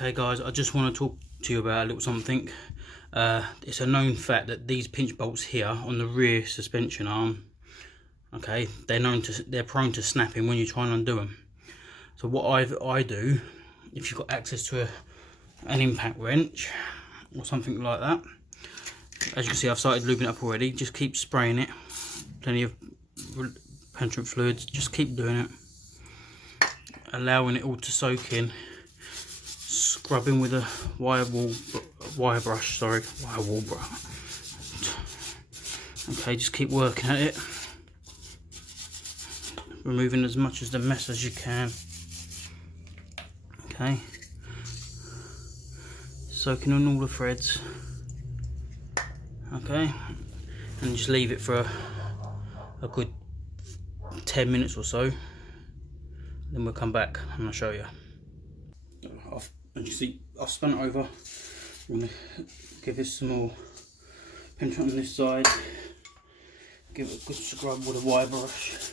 Okay guys, I just want to talk to you about a little something. It's a known fact that these pinch bolts here on the rear suspension arm, okay, they're prone to snapping when you try and undo them. So what I do, if you've got access to an impact wrench or something like that, as you can see I've started lubing it up already, just keep spraying it, plenty of penetrant fluids, just keep doing it, allowing it all to soak in, scrubbing with a wire brush. Okay, just keep working at it, removing as much of the mess as you can. Okay, soaking on all the threads. Okay, and just leave it for a good 10 minutes or so, then we'll come back and I'll show you. As you see, I've spun it over. I'm going to give this some more penetrant on this side, give it a good scrub with a wire brush,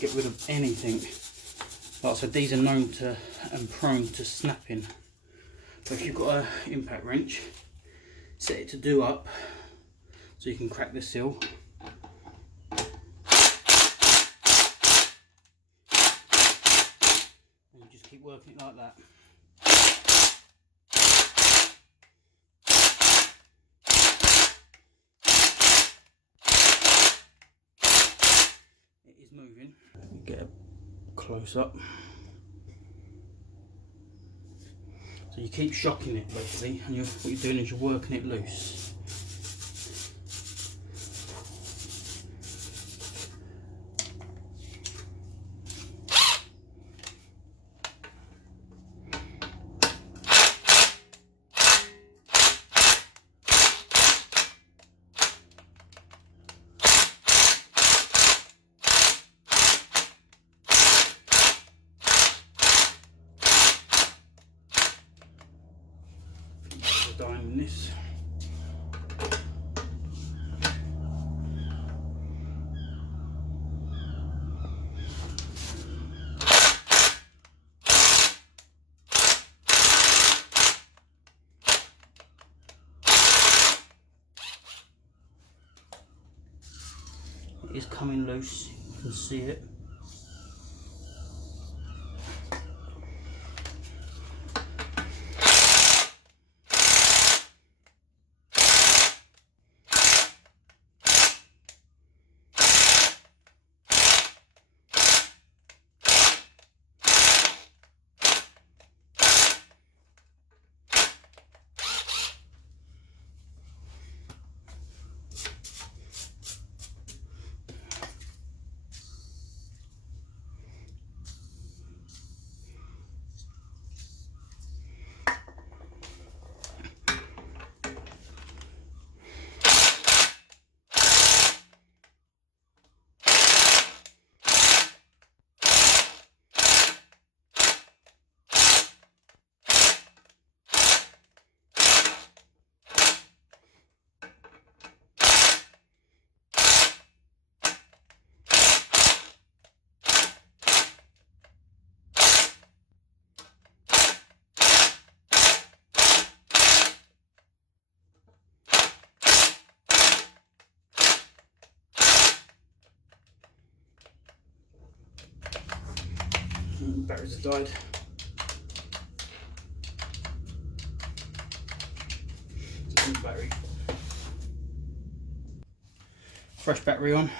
get rid of anything. Like I said, these are known to and prone to snapping, but if you've got an impact wrench, set it to do up so you can crack the seal. And you just keep working it like that. It is moving. Get a close up. So you keep shocking it basically, and what you're doing is you're working it loose. Diamond this. It is coming loose, you can see it. Batteries have died. Battery. Fresh battery on.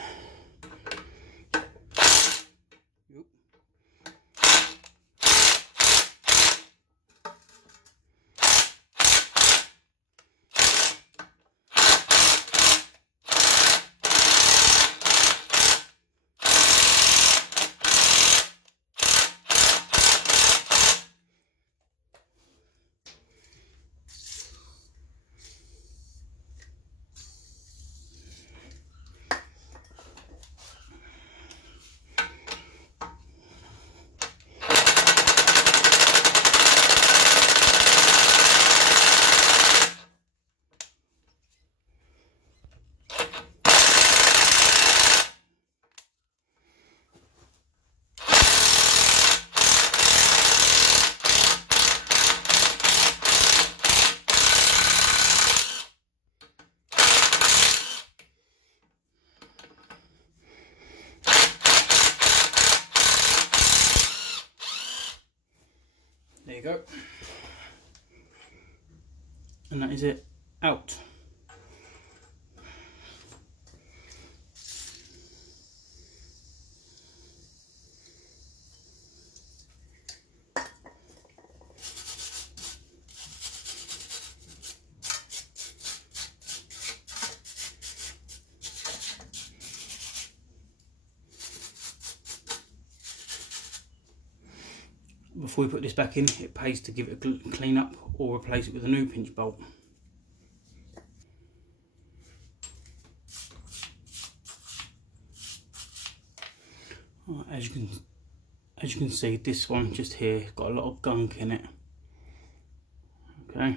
you go. And that is it out. Before we put this back in, it pays to give it a clean up or replace it with a new pinch bolt. Right, as you can see, this one just here got a lot of gunk in it. Okay,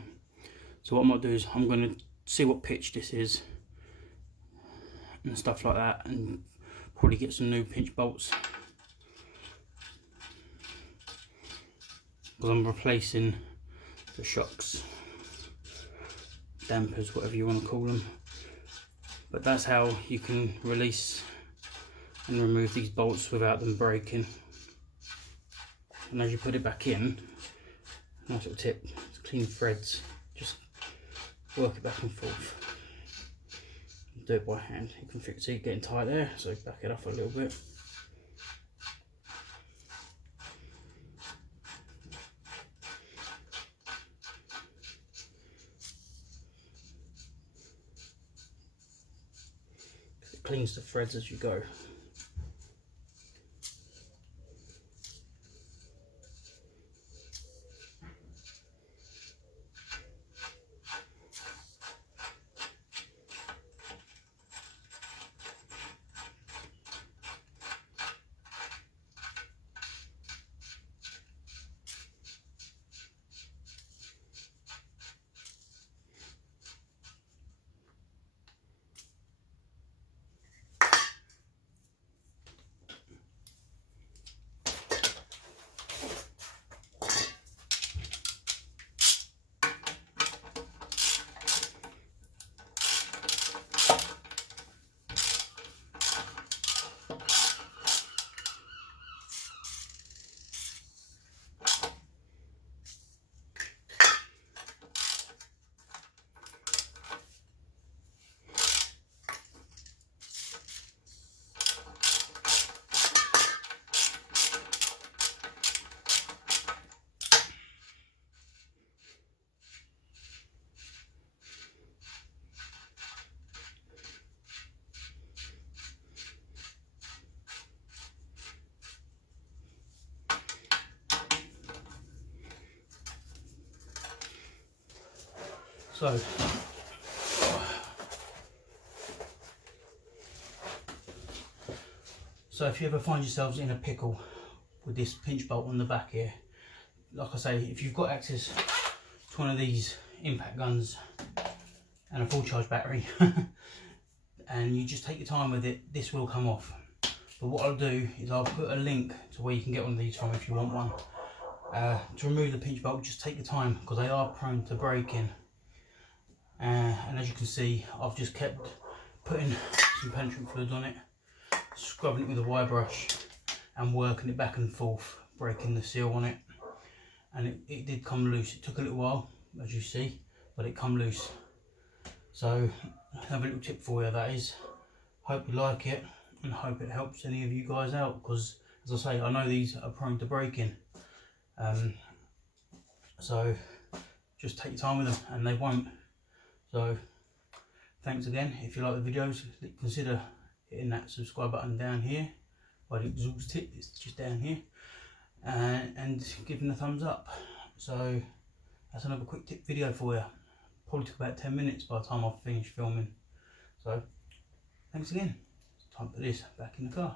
so what I'm going to do is I'm going to see what pitch this is and stuff like that, and probably get some new pinch bolts, because I'm replacing the shocks, dampers, whatever you want to call them. But that's how you can release and remove these bolts without them breaking. And as you put it back in, nice little tip, to clean threads, just work it back and forth. Do it by hand. You can see it getting tight there, so back it up a little bit. It cleans the threads as you go. So if you ever find yourselves in a pickle with this pinch bolt on the back here, like I say, if you've got access to one of these impact guns and a full charge battery and you just take your time with it, this will come off. But what I'll do is I'll put a link to where you can get one of these from if you want one. To remove the pinch bolt, just take your time, because they are prone to breaking. And as you can see, I've just kept putting some penetrant fluid on it, scrubbing it with a wire brush and working it back and forth, breaking the seal on it. And it did come loose. It took a little while, as you see, but it come loose. So I have a little tip for you, that is. Hope you like it and hope it helps any of you guys out, because as I say, I know these are prone to breaking. So just take your time with them and they won't. So thanks again. If you like the videos, consider hitting that subscribe button down here by the exhaust tip, it's just down here, and giving a thumbs up. So that's another quick tip video for you. Probably took about 10 minutes by the time I finished filming. So thanks again. It's time to put this back in the car.